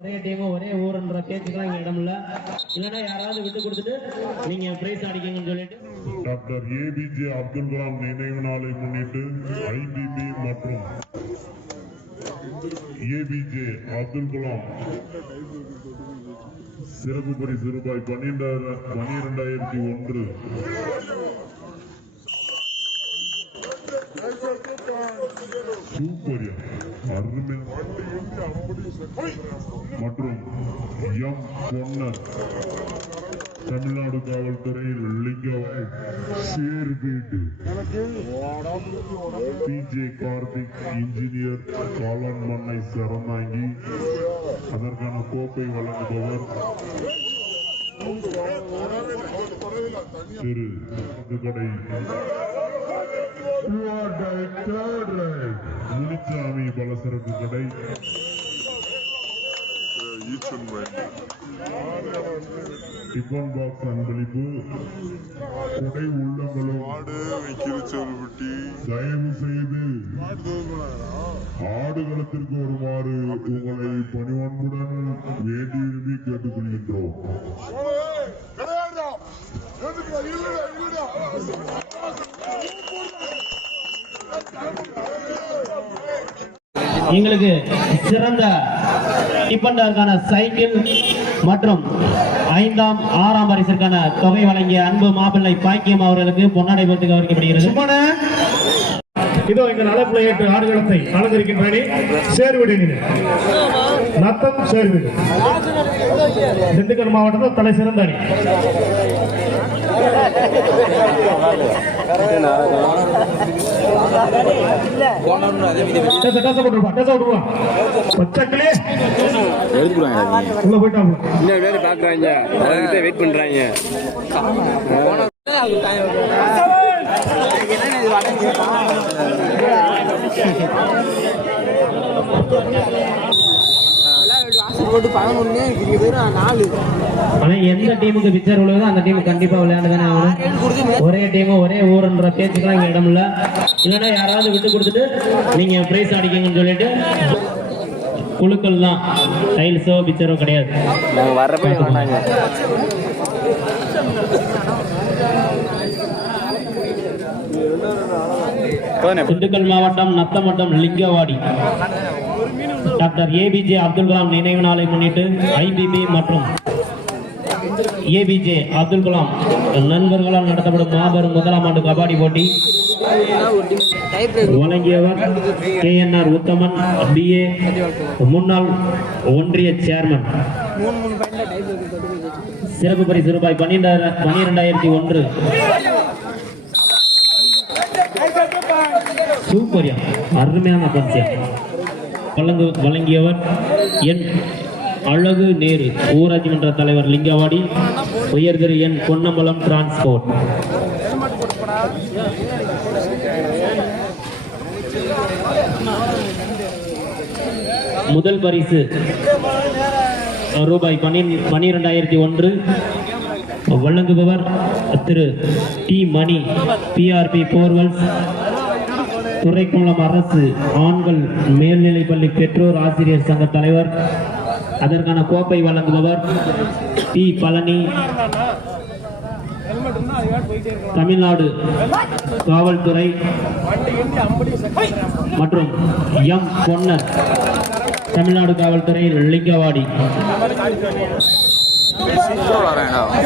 ஒரே டீம் ஒரே ஊருன்ற பேச்சுக்கெல்லாம் இங்க இடம் இல்ல. இல்லைன்னா யாராவது விட்டு கொடுத்துட்டு நீங்க பிரைஸ் அடிக்கீங்கன்னு சொல்லிட்டு. டாக்டர் ஏபிஜே அப்துல் கலாம் நினைவு நாளை முன்னிட்டு ஐபிபி மற்றும் ஏபிஜே அப்துல் கலாம் சிறப்பு பரிசு ரூபாய் பன்னிரெண்டாயிரம் பன்னிரெண்டாயிரத்தி ஒன்று. சூப்பர் அருமை மற்றும் எம் பொன்னர் தமிழ்நாடு காவல்துறை லிங்கவாய் சேர்வீடு பிஜே கார்த்திக் இன்ஜினியர் காளான் மண்ணை சரணாங்கி அதற்கான கோப்பை வழங்குபவர் திரு கடை முனிச்சாமி பலசரக்கு கடை டிஃபன் பாக்ஸ் அன்பளிப்பு கொடை உள்ளங்களும் தயவு செய்து ஆடுகளத்திற்கு வருமாறு உங்களை பணிவன்புடன் வேண்டி விரும்பி கேட்டுக்கொள்கின்றோம். எங்களுக்கு சிறந்த டிபண்டருக்கான சைக்கிள் மற்றும் ஐந்தாம் ஆறாம் பரிசிற்கான தொகை வழங்கிய அன்பு மாப்பிள்ளை பாக்கியம் அவர்களுக்கு பொன்னாடை போட்டு கவனிக்கப்படுகிறது இதோ இந்த நலப்புல ஏற்று ஆடுகளத்தை அலங்கரிக்கின்ற சேர்விடு நத்தம் சேர்விடு. திண்டுக்கல் மாவட்டத்தில் தலை சிறந்த அணி. பாக்குறாங்க அதுக்கிட்ட வெயிட் பண்றாங்க போட்டு பதினொன்னு இங்க பேரும் நாலு. ஆனா எந்த டீமுக்கு பிக்சர் விழுகுதோ அந்த டீம் கண்டிப்பா விளையாண்டு தானே ஆகணும் ஒரே டீம் ஒரே ஊருன்ற பேச்சுக்கெல்லாம் இங்க இடம் இல்ல. இல்லைன்னா யாராவது விட்டு கொடுத்துட்டு நீங்க பிரைஸ் அடிக்கீங்கன்னு சொல்லிட்டு குழுக்கள் தான் டைல்ஸோ பிக்சரோ கிடையாது. நாங்க வர்றப்ப வந்தாங்க திண்டுக்கல் மாவட்டம் நத்தமட்டம் லிங்கவாடி. டாக்டர் ஏபிஜே அப்துல் கலாம் நினைவு நாளை முன்னிட்டு ஐபிபி மற்றும் ஏபிஜே அப்துல் கலாம் நண்பர்களால் நடத்தப்படும் மாபெரும் முதலாம் ஆண்டு கபாடி போட்டி. வழங்கியவர் K N R Uthaman BA முன்னாள் ஒன்றிய சேர்மன். சிறப்பு பரிசு ரூபாய் பன்னிரெண்டாயிரம் பன்னிரெண்டாயிரத்தி ஒன்று. சூப்பர்யா அருமையான பரிசு. வழங்கு வழங்கியவர் என் அழகு நேரு ஊராட்சி மன்ற தலைவர் லிங்கவாடி உயர்திரு என் பொன்னம்பலம் டிரான்ஸ்போர்ட். முதல் பரிசு ரூபாய் பன்னி- பன்னிரெண்டாயிரத்தி ஒன்று. வழங்குபவர் திரு டி மணி பிஆர்பி போர்வல்ஸ் துறைக்குளம் அரசு ஆண்கள் மேல்நிலைப்பள்ளி பெற்றோர் ஆசிரியர் சங்க தலைவர் அதற்கான கோப்பை வழங்குபவர் டி. பழனி. தமிழ்நாடு காவல்துறை மற்றும் எம். பொன்னர் தமிழ்நாடு காவல்துறை லிங்கவாடி.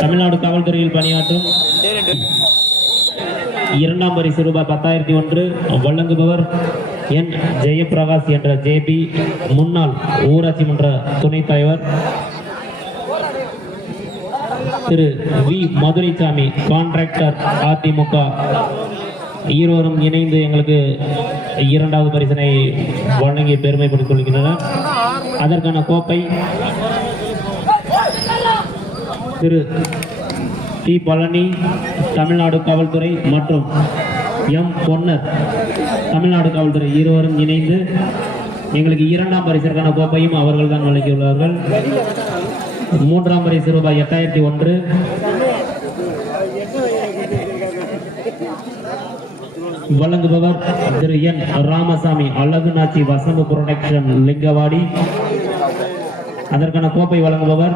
தமிழ்நாடு காவல்துறையில் பணியாற்றும் இரண்டாம் பரிசு ரூபாய் பத்தாயிரத்தி ஒன்று வழங்குபவர் என் ஜெயபிரகாஷ் என்ற ஜேபி முன்னாள் ஊராட்சி மன்ற துணைத் தலைவர் திரு வி. மதுரைசாமி கான்ட்ராக்டர் அதிமுக. இருவரும் இணைந்து எங்களுக்கு இரண்டாவது பரிசனை வழங்கி பெருமைப்படுத்திக் கொள்கின்றனர். அதற்கான கோப்பை திரு டி. பழனி தமிழ்நாடு காவல்துறை மற்றும் எம் பொன்னர். தமிழ்நாடு காவல்துறை இருவரும் இணைந்து எங்களுக்கு இரண்டாம் பரிசிற்கான கோப்பையும் அவர்கள் தான் வழங்கியுள்ளார்கள். மூன்றாம் பரிசு ரூபாய் எட்டாயிரத்தி ஒன்று. வழங்குபவர் திரு என் ராமசாமி அழகுநாச்சி வசந்த புரொடக்ஷன் லிங்கவாடி. அதற்கான கோப்பை வழங்குபவர்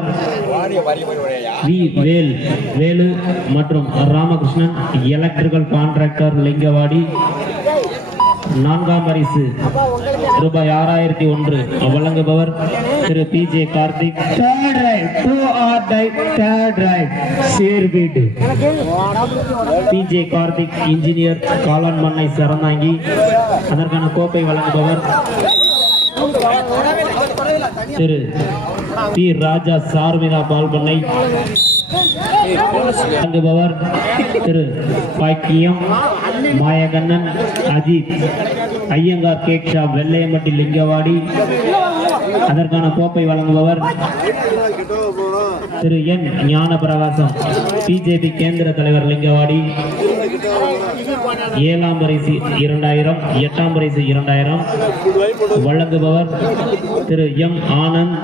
வி. வேல் வேலு மற்றும் ராமகிருஷ்ணன் எலக்ட்ரிக்கல் கான்ட்ராக்டர் லிங்கவாடி. நான்காம் பரிசு ரூபாய் ஆறாயிரத்தி ஒன்று வழங்குபவர் திரு P. J. Karthik. Third raid do or die third raid Servidu. P. J. Karthik engineer காளான் மண்ணை சரந்தாங்கி அதற்கான கோப்பை வழங்குபவர் திரு பி ராஜா சார்மிதா பால்பண்ணை. வழங்குபவர் திரு பாக்கியம் மாயகண்ணன் அஜித் ஐயங்கார் கேக் ஷாப் வெள்ளையம்பட்டி லிங்கவாடி. அதற்கான கோப்பை வழங்குபவர் திரு என் ஞான பிரகாசம் பிஜேபி கேந்திர தலைவர் லிங்கவாடி. ஏழாம் பரிசு இரண்டாயிரம் எட்டாம் பரிசு இரண்டாயிரம். வழங்குபவர் திரு எம் ஆனந்த்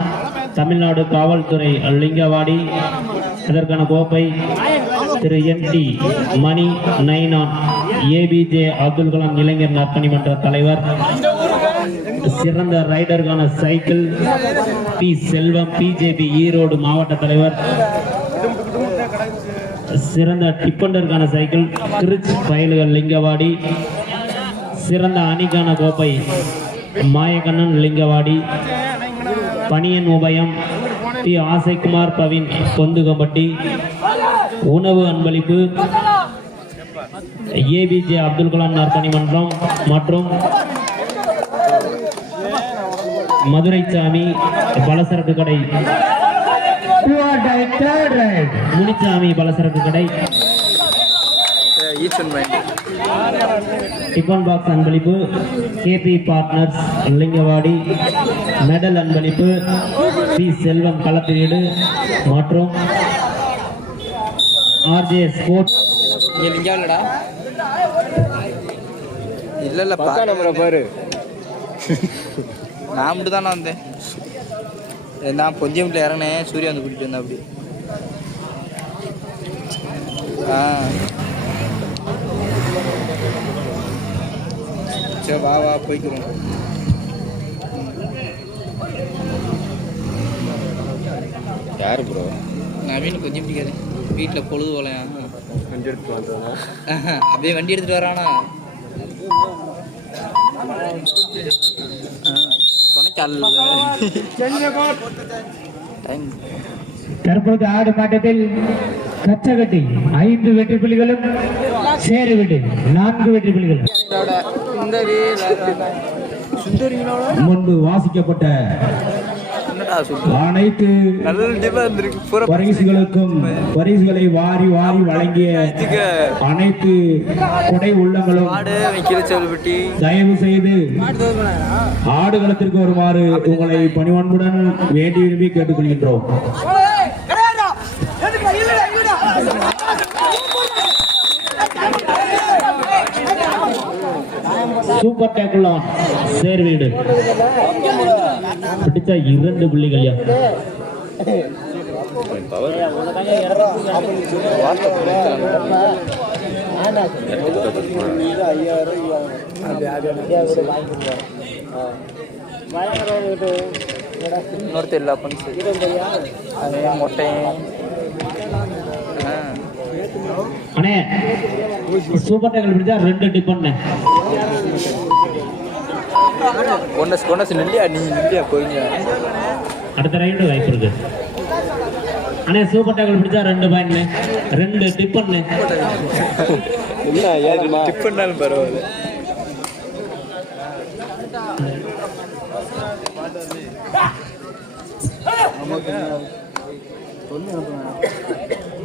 தமிழ்நாடு காவல்துறை லிங்கவாடி அதற்கான கோப்பை திரு M D Mani Nainan APJ Abdul Kalam இளைஞர் நற்பணிமன்ற தலைவர் சிறந்த ரைடருக்கான cycle P Selvam BJP Erode மாவட்ட தலைவர் சிறந்த டிப்பண்டருக்கான சைக்கிள் கிரிச் பயல்கள் லிங்கவாடி சிறந்த அணிக்கான கோப்பை மாயக்கண்ணன் லிங்கவாடி பணியன் உபயம். டி ஆசைக்குமார் பவின் பொந்துகம்பட்டி. உணவு அன்பளிப்பு. ஏபிஜே அப்துல் கலாம் நற்பணி மன்றம் மற்றும் மதுரைச்சாமி பலசரக்கு கடை. முனிச்சாமி பலசரக்கு கடை. டிஃபன் பாக்ஸ் அன்பளிப்பு. KP partners Lingavadi. மெடல் அன்பளிப்பு. பி. செல்வம் களப்பீடு மற்றும். ஆர்ஜே ஸ்போர்ட்ஸ் இல்ல இல்ல பக்கா நம்பரை பாரு. நான் மட்டும் தானே வந்தேன் நான் பொந்தியம்ல இறங்கினேன். சூர்யா வந்து கூட்டிட்டு வந்தேன் அப்படி. ஆ. சரி வா வா போய்க்கிறோம். யாரு ப்ரோ நவீன் கொஞ்சம் பிடிக்காது வீட்டில் பொழுது போலையா வண்டி எடுத்து வந்தோம் அப்படியே வண்டி எடுத்துட்டு வரானா? தற்போது ஆடு மாட்டத்தில் கச்சகட்டி ஐந்து வெற்றி புள்ளிகளும் சேருவிடு நான்கு வெற்றி புள்ளிகளும் முன்பு வாசிக்கப்பட்ட அனைத்து பரிசுகளுக்கும் பரிசுகளை. வாரி வாரி வழங்கிய அனைத்து கொடை உள்ளங்களும் தயவு செய்து ஆடுகளத்திற்கு வருமாறு உங்களை பணிவன்புடன் வேண்டி விரும்பி கேட்டுக்கொள்கின்றோம். சூப்பர் டேக்கிள் ஆன் சேர்வீடு பிடிச்ச இரண்டு புள்ளிகள் இன்னொருத்தர் இல்லை பன்சு மொட்டையும் அண்ணே சூப்பர் பிடிச்சா ரெண்டு டிப்பண்ணே கொண்டஸ் கொண்டஸ் நில்லியா நீ நில்லியா போயிங்க அடுத்த ரைடு வாய்ப்பு இருக்கு. அண்ணே சூப்பர் டேக்கிள் பிடிச்சா ரெண்டு பாயிண்ட் ரெண்டு டிப்பண்ணே என்ன ஏன் டிப் பண்ணாலும் பரவாயில்ல.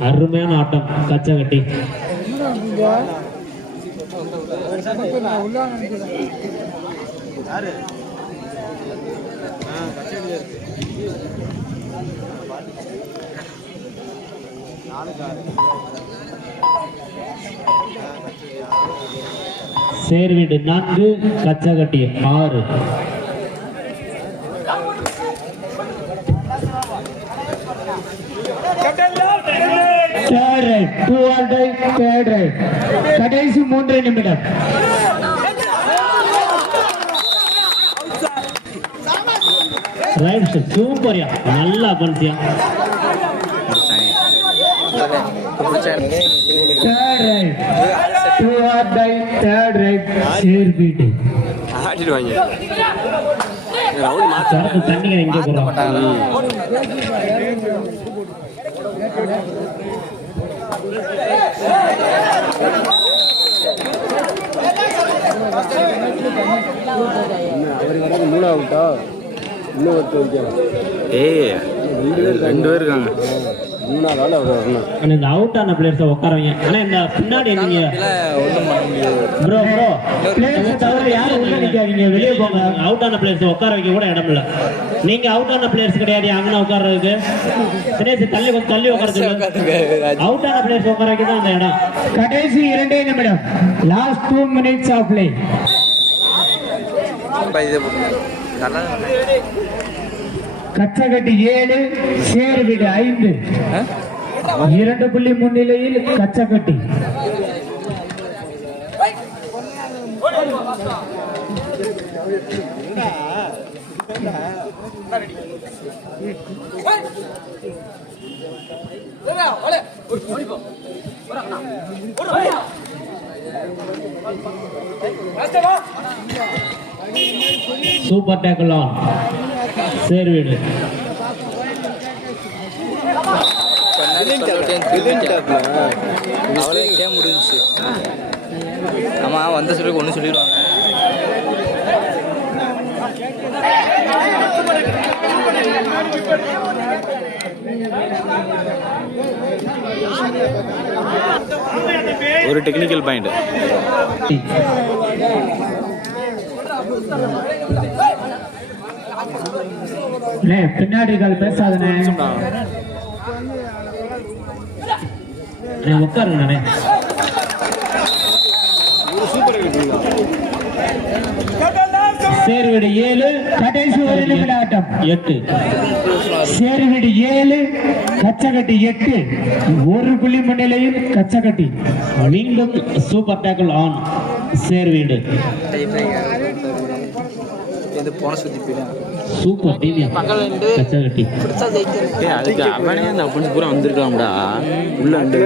அருமையான ஆட்டம் கச்சை கட்டி யாரு சேர்வீடு நான்கு கச்சா கட்டி ஆறு கடைசி மூன்று நிமிடம் ரைட் சூப்பர்யா நல்லா பண்ணியா சேர் ஆடிடுவாங்க. ரவுண்ட் மாத்த தண்ணிங்க எங்க போறோம் அவர் வராது மூணாவதுட்டா? இன்னும் ஒருத்தர் இருக்காங்க ஏய் ரெண்டு பேர் இருக்காங்க. மூணாவது ஆள் அவர் வரணும் ஆனா இந்த அவுட் ஆன பிளேயர்ஸை உட்கார வைங்க ஆனா இந்த பின்னாடி நீங்க ஒன்றும் பண்ண முடியாது. ப்ரோ ப்ரோ பிளேயர்ஸ் தவிர யாரும் உள்ள வெளியே போங்க. அவுட் ஆன பிளேயர்ஸ் உட்கார வைக்க கூட இடம் இல்ல. நீங்க அவுட் ஆன பிளேயர்ஸ் கிடையாது அங்கே உட்கார்றதுக்கு. தினேஷ் தள்ளி கொஞ்சம் தள்ளி உட்கார அவுட் ஆன பிளேயர்ஸ் உட்கார வைக்க தான் அந்த இடம். கடைசி இரண்டே நிமிடம். Last two minutes of play Kachakatti ஏழு சேர் வீடு ஐந்து இரண்டு புள்ளி முன்னிலையில் Kachakatti super tackle on Servidu அவ்வளோ கேம் முடிஞ்சுச்சு. ஆமாம் வந்த சொல்லுக்கு ஒன்று சொல்லிடுவாங்க. ஒரு டெக்னிக்கல் பாயிண்ட் பின்னாடி கால் பேசாதனே உட்காருங்க சேர்வீடு ஏழு கடைசி ஒரு நிமிட ஆட்டம் எட்டு. சேர்வீடு ஏழு கச்சகட்டி எட்டு. ஒரு புள்ளி முன்னிலையில் கச்சகட்டி. மீண்டும் சூப்பர் டேக்கிள் ஆன். சேர்வீடு. இது போன சுற்றி போயிடும் சூப்பர் டீம் கச்சகட்டி. அதுக்கு அவனே அந்த அப்படி பூரா வந்திருக்கலாம்டா. உள்ள ரெண்டு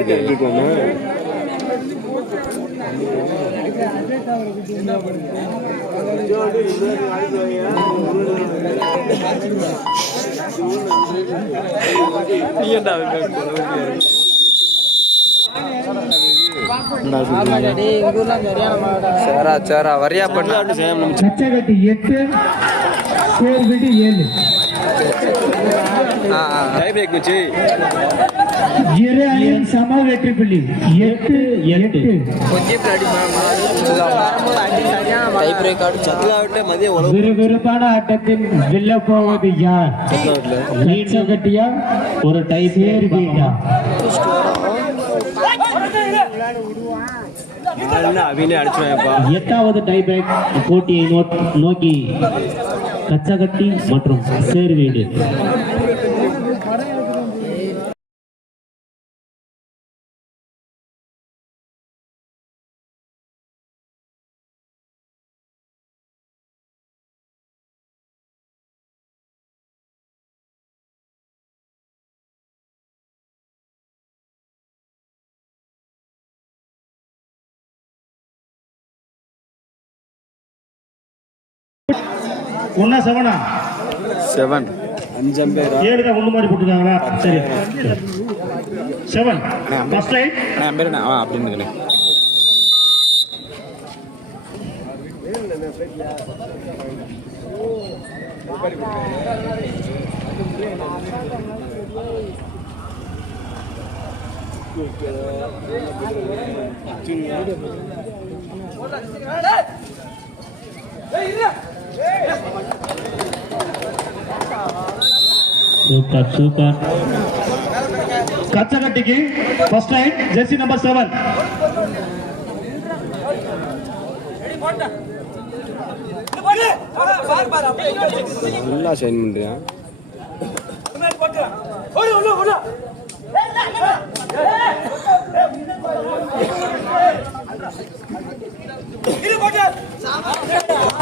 சேரா சேரா வரியா பண்ண. கச்சகட்டி எட்டு சேர் வீடு ஏழு. இரு அணியின் சம வெற்றி புள்ளி. எட்டு எட்டு. விறுவிறுப்பான ஆட்டத்தில் வெல்ல போவது யார்? கச்சகட்டியா? ஒரு டை சேர் வீட்டா அவனே அடிச்சுவாங்கப்பா எட்டாவது டை போட்டியை நோ- நோக்கி கச்சகட்டி மற்றும் சேர் ஒன்னா செவனா செவன் அஞ்சு பேர் ஏழு தான் ஒண்ணு மாதிரி போட்டுருக்காங்களா? சரி. செவன் ஃபர்ஸ்ட் லைன் நான் பேர் ஆ அப்படின்னு இருக்கிறேன் super super கச்சகட்டிக்கு first line jersey number seven நல்லா ஷைன் பண்ணுறேன்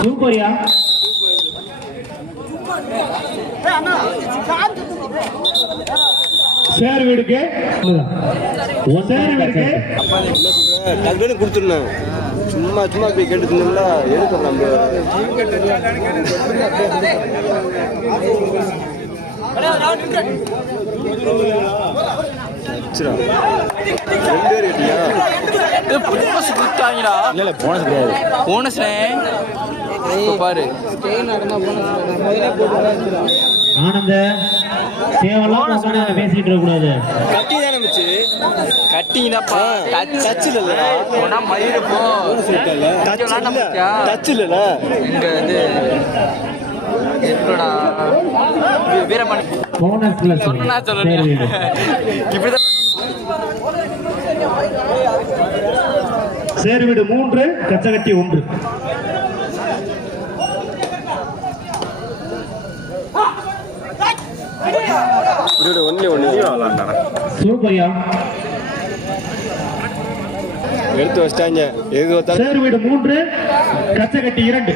சூப்பர்யா சேர் வீடுக்கு. சேர் வீடுக்கு. டக்குன்னு கொடுத்துருந்தேன் சும்மா சும்மா போய் கேட்டு இருந்தா எடுக்க நம்ம போனஸ் கொடுத்தாங்கடா. இல்ல போனஸ் கிடையாது. போனஸ்னே இப்போ பாரு. ஆனந்த பேசிட்டு இருக்க கூடாது கட்டி தானே மிச்சு? கட்டிங்கதாப்பா டச் இல்ல போனா மயிறு போ. டச் இல்ல. டச் இங்க இது? எப்படா வீரமணி. போனஸ் பிளஸ் சொன்னா சரி வீடு. சொல்லுங்க இப்படிதான். சேர் வீடு மூன்று கச்சகட்டி ஒன்று. ஒண்ணு ஒண்ணு. சூப்பர்யா எடுத்து வச்சிட்டாங்க எது பார்த்தாலும் சேர் வீடு மூன்று கச்சகட்டி இரண்டு.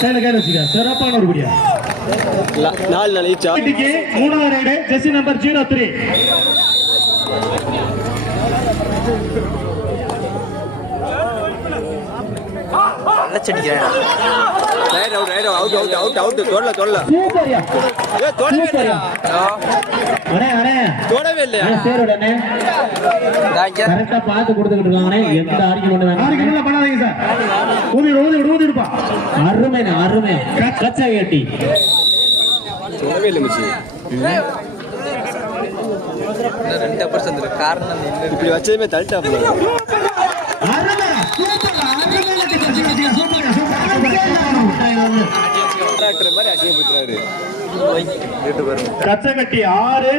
கையில கையில வச்சுக்க. சிறப்பான ஒரு குடியா. நாலு நாள் ஈச்சா இன்னைக்கு மூணாவது raid jersey number zero three raid out raid out out out out தொடல தொடல சூப்பர்யா ஏ தொடவே இல்லையா? அண்ணே அண்ணே. தொடவே இல்லையா? பார்த்து கொடுத்துக்கிட்டு இருக்காங்கண்ணே எந்த ஆர்குமெண்ட் வேணாம் ஆர்குமெண்ட்லாம் பண்ணாதீங்க சார். ஊதி ஊதி ஊதி இருப்பா அருமைண்ணே அருமை கச்சா கட்டி தொடவே இல்லை மிச்சு. ரெண்டு பர்சன்ட் காரணம் இப்படி வச்சதுமே தள்ளிட்டாப்ல கான்ட்ராக்டர் மாதிரி அசிங்கப்படுத்துறாரு கச்சகட்டி ஆறு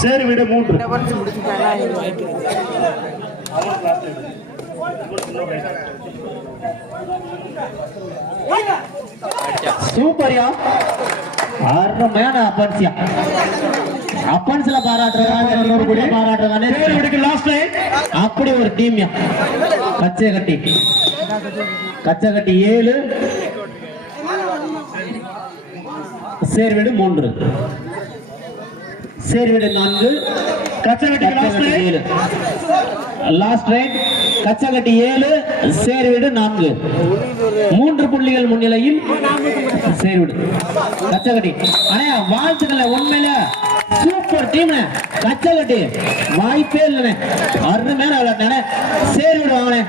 சேர் வீடு மூன்று. சூப்பர்யா. அருமையான அப்பன்சியா. அப்பன்ஸ்ல பாராட்டுறாங்க பாராட்டுறாங்க சேர் லாஸ்ட் லைன் அப்படி ஒரு டீம்யா கச்சை கட்டி. கச்சை கட்டி ஏழு சேர்வீடு மூன்று. சேர்வீடு நான்கு. கச்சகட்டி ஏழு. லாஸ்ட் ரைட் கச்சகட்டி ஏழு சேர்வீடு நான்கு. மூன்று புள்ளிகள் முன்னிலையில் சேர்வீடு. கச்சகட்டி. அண்ணா வாழ்த்துக்களை உண்மையில சூப்பர் டீம் கச்சல டீம் வாய்ப்பே இல்லைண்ணே. அருமையான விளையாட்டுனே சேர்வீடு வாங்கினேன்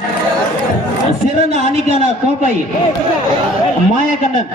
சிறந்த அணிக்கான கோப்பை மாயக்கண்ணன்.